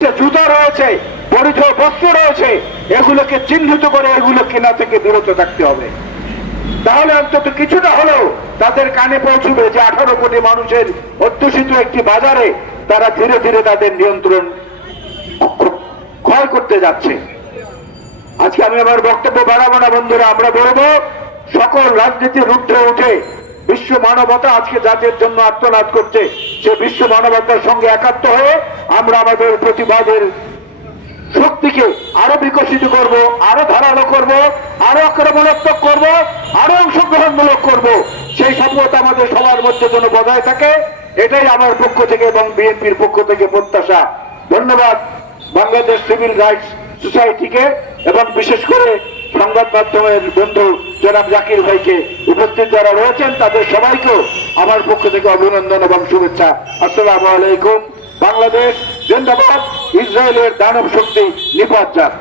জুতা রয়েছে, পরিধেয় বস্ত্র রয়েছে, এগুলোকে চিহ্নিত করে এগুলো কেনা থেকে বিরত থাকতে হবে। তাহলে অন্তত কিছুটা হলেও তাদের কানে পৌঁছবে যে 18 কোটি মানুষের অধ্যুষিত একটি বাজারে তারা ধীরে ধীরে তাদের নিয়ন্ত্রণ ক্ষয় করতে যাচ্ছে। আজকে আমি আমার বক্তব্য বাড়াবো না বন্ধুরা, আমরা বলবো সকল রাজনীতির ঊর্ধ্বে উঠে বিশ্ব মানবতা আজকে জাতির জন্য আত্মনাদ করছে, সে বিশ্ব মানবতার সঙ্গে একাত্ম হয়ে আমরা আমাদের প্রতিবাদের শক্তিকে আরো বিকশিত করব, আরো ধারালো করব, আরো আক্রমণাত্মক করব, আরো অংশগ্রহণমূলক করব। সেই শপথ আমাদের সবার মধ্যে যেন বজায় থাকে, এটাই আমার পক্ষ থেকে এবং বিএনপির পক্ষ থেকে প্রত্যাশা। ধন্যবাদ বাংলাদেশ সিভিল রাইটস সোসাইটিকে এবং বিশেষ করে সংবাদ মাধ্যমের বন্ধু জনাব জাকির ভাইকে, উপস্থিত যারা রয়েছেন তাদের সবাইকেও আমার পক্ষ থেকে অভিনন্দন এবং শুভেচ্ছা। আসসালামু আলাইকুম। বাংলাদেশ জিন্দাবাদ, ইসরায়েলের দানব শক্তি নিপাত যাক।